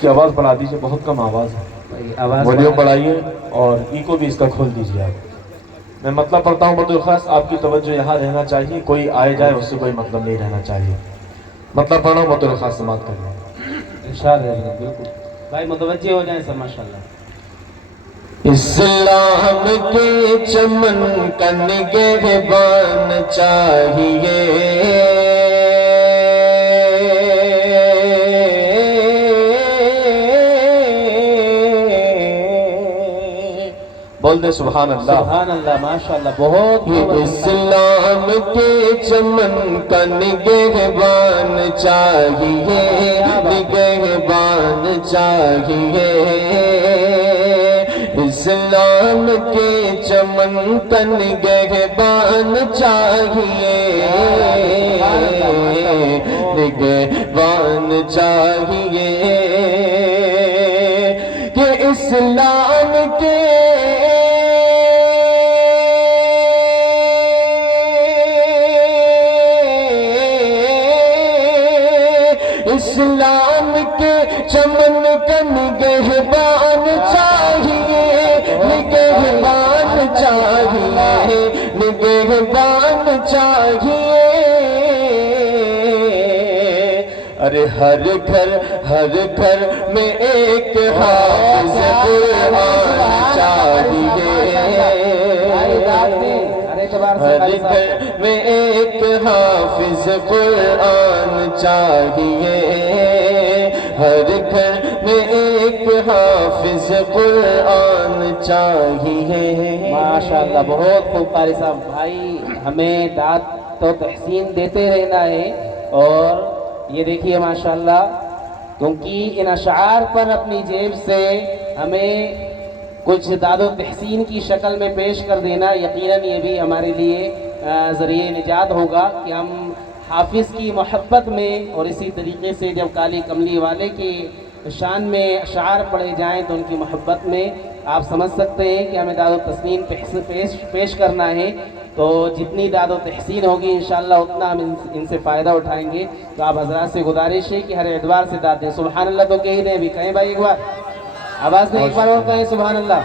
کی آواز بڑھا دیجیے، بہت کم آواز ہے، ولیوم بڑھائیے اور ایکو بھی اس کا کھول دیجیے آپ۔ میں مطلب پڑھتا ہوں بطور خاص، آپ کی توجہ یہاں رہنا چاہیے، کوئی آئے جائے اس سے کوئی مطلب نہیں رہنا چاہیے۔ مطلب پڑھ رہا ہوں بطور خاص، سماعت کر لیں۔ ارشاد ہے بالکل بھائی، متوجہ ہو جائیں سب ماشاءاللہ۔ اسلام کے چمن کا نگہبان چاہیے، بول دے سبحان اللہ۔ سبحان اللہ، ماشاءاللہ، بہت اسلام کے چمن کا نگہبان چاہیے، نگہبان چاہیے، اسلام کے چمن کا نگہبان چاہیے، نگہبان چاہیے کہ اسلام کے اسلام کے چمن کا نگہبان چاہیے، نگہبان چاہیے، نگہبان چاہیے۔ ارے ہر گھر میں ایک حافظ قرآن چاہیے، ہر گھر میں ایک حافظ قرآن چاہیے، ہر گھر میں ایک حافظ قرآن چاہیے۔ ماشاءاللہ، بہت خوب قاری صاحب۔ بھائی ہمیں داد تو تحسین دیتے رہنا ہے، اور یہ دیکھیے ماشاءاللہ، کیونکہ ان اشعار پر اپنی جیب سے ہمیں کچھ داد و تحسین کی شکل میں پیش کر دینا، یقیناً یہ بھی ہمارے لیے ذریعہ نجات ہوگا کہ ہم حافظ کی محبت میں، اور اسی طریقے سے جب کالی کملی والے کے شان میں اشعار پڑھے جائیں تو ان کی محبت میں آپ سمجھ سکتے ہیں کہ ہمیں داد و تحسین پیش کرنا ہے۔ تو جتنی داد و تحسین ہوگی انشاءاللہ اتنا ہم ان سے فائدہ اٹھائیں گے۔ تو آپ حضرات سے گزارش ہے کہ ہر اعتبار سے داد دیں۔ سبحان اللہ تو کہہ دیں، بھی کہیں بھائی، ایک بار آواز نہیں، ایک بار اور کہیں سبحان اللہ۔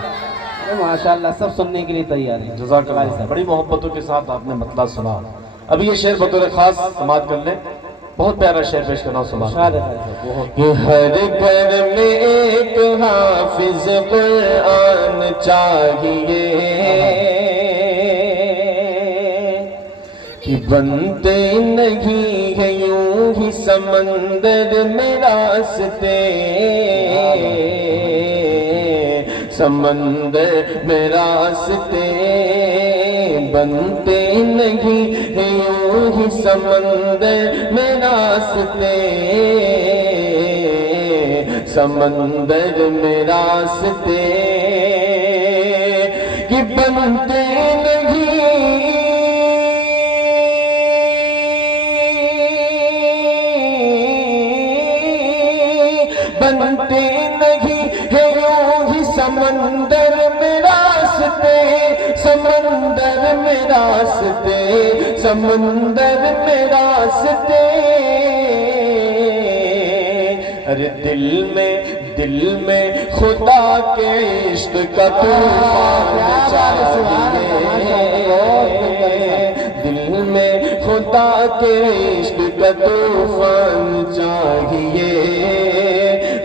ماشاءاللہ، سب سننے کے لیے تیار ہیں۔ جزاک اللہ، بڑی محبتوں کے ساتھ آپ نے مطلب سنا۔ ابھی یہ شعر بطور خاص سماعت کر لیں، بہت پیارا شعر پیش کرنا ہوں، سماعت۔ کہ ہر گھر میں ایک حافظ قرآن چاہیے، کہ بنتے نہیں ہے یوں ہی سمندر میں راستے، سمندر میں راستے بنتے نہیں ہے یوں ہی سمندر میں راستے، سمندر میں راستے کہ بنتے بنتے نہیں ہے یوں ہی سمندر میں راستے، سمندر میں راستے، سمندر میں راستے۔ ارے دل میں خدا کے عشق کا طوفان چاہیے، دل میں خدا کے عشق کا طوفان چاہیے،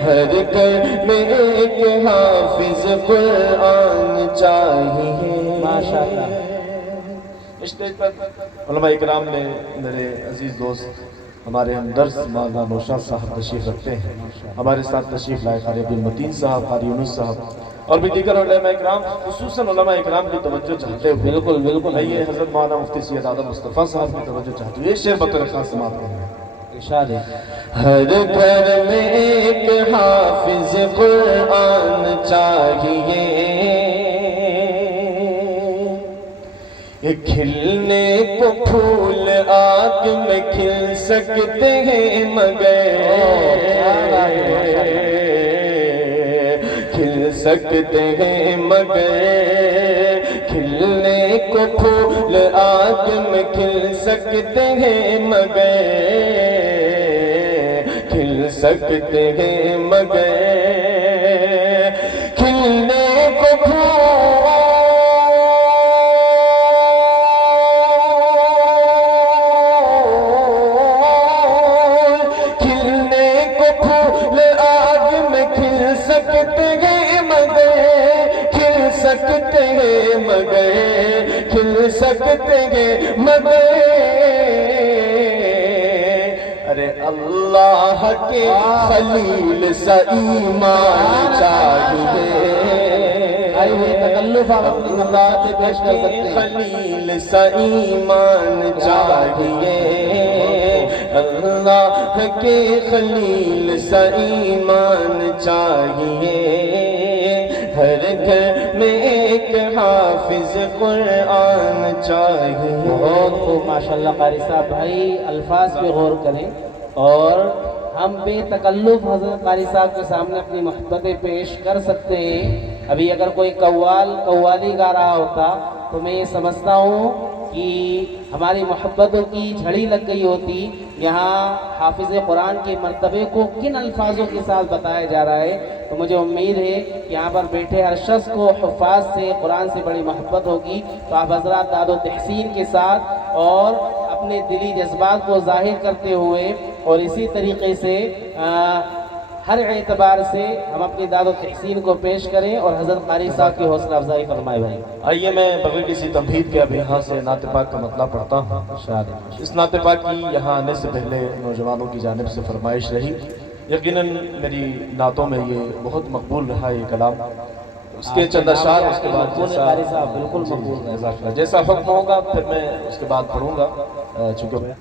ہر گھر میں ایک حافظ قرآن چاہیے۔ ماشاءاللہ۔ اسٹیج پر علماء اکرام نے، میرے عزیز دوست ہمارے ہمدرد مولانا نوشاد صاحب تشریف رکھتے ہیں، ہمارے ساتھ تشریف لائے قاری عبد المتین صاحب، قاری یونس صاحب اور بھی دیگر علماء اکرام، خصوصاً علماء اکرام کی توجہ چاہتے ہوئے بالکل بالکل آئیے حضرت مولانا مفتی سید اعظم مصطفیٰ صاحب کی توجہ چاہتے ہوئے یہ شعر بطور خاص سماعت کریں۔ ارشاد ہے۔ ہر گھر میں ایک حافظ قرآن چاہیے، یہ کھلنے کو پھول آگ میں کھل سکتے ہیں مگر کھل سکتے ہیں مگر کھلنے کو پھول آگ میں کھل سکتے ہیں مگر کھل سکتے ہیں مگر کھلنے کو پھول آگ میں کھل سکتے ہیں مگر کھل سکتے ہیں مگر کھل سکتے ہیں مگر ارے اللہ کے خلیل سا ایمان چاہیے تکلف آپ اپنی زبان سے پیش کر سکتے ہیں خلیل سا ایمان چاہیے اللہ کے خلیل سا ایمان چاہیے ہر گھر میں ایک حافظ قرآن چاہیے بہت خوب ماشاءاللہ قاری صاحب بھائی الفاظ پہ غور کریں اور ہم بے تکلف حضرت قاری صاحب کے سامنے اپنی محبتیں پیش کر سکتے ہیں ابھی اگر کوئی قوالی گا رہا ہوتا تو میں یہ سمجھتا ہوں کہ ہماری محبتوں کی جھڑی لگ گئی ہوتی یہاں حافظ قرآن کے مرتبے کو کن الفاظوں کے ساتھ بتایا جا رہا ہے تو مجھے امید ہے کہ یہاں پر بیٹھے ہر شخص کو حفاظ سے قرآن سے بڑی محبت ہوگی تو آپ حضرات داد و تحسین کے ساتھ اور اپنے دلی جذبات کو ظاہر کرتے ہوئے اور اسی طریقے سے ہر اعتبار سے ہم اپنی داد و تحسین کو پیش کریں اور حضرت قاری صاحب کی حوصلہ افزائی فرمائے بھائی آئیے میں بغیر کسی تمہید کے اب یہاں سے نعت پاک کا مطلب پڑھتا ہوں اس نعت پاک کی یہاں آنے سے پہلے نوجوانوں کی جانب سے فرمائش رہی یقیناً میری نعتوں میں یہ بہت مقبول رہا یہ کلام اس کے چند اشعار اس کے بعد قاری صاحب بالکل مقبول ہے جیسا حکم ہوگا پھر میں اس کے بعد پڑھوں گا چونکہ